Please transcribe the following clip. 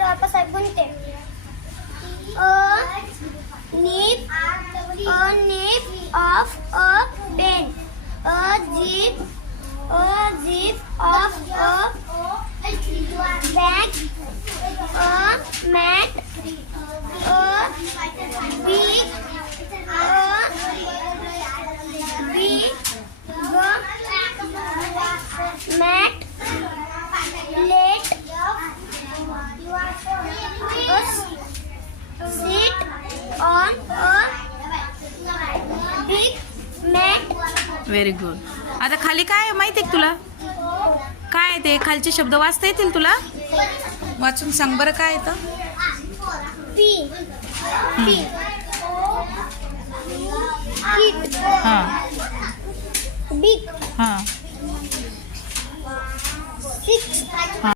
वापस बनते. A nib of a pen. A zip of a bag. A mat. A big mat. Plate. Sit on a big mat. Very good. आता खाली काय आहे माहिती आहे का तुला? काय आहे ते? खालचे शब्द वाचता येतील तुला? वाचून सांग बरं काय येतं. P. Kit. हां Big. हां Six.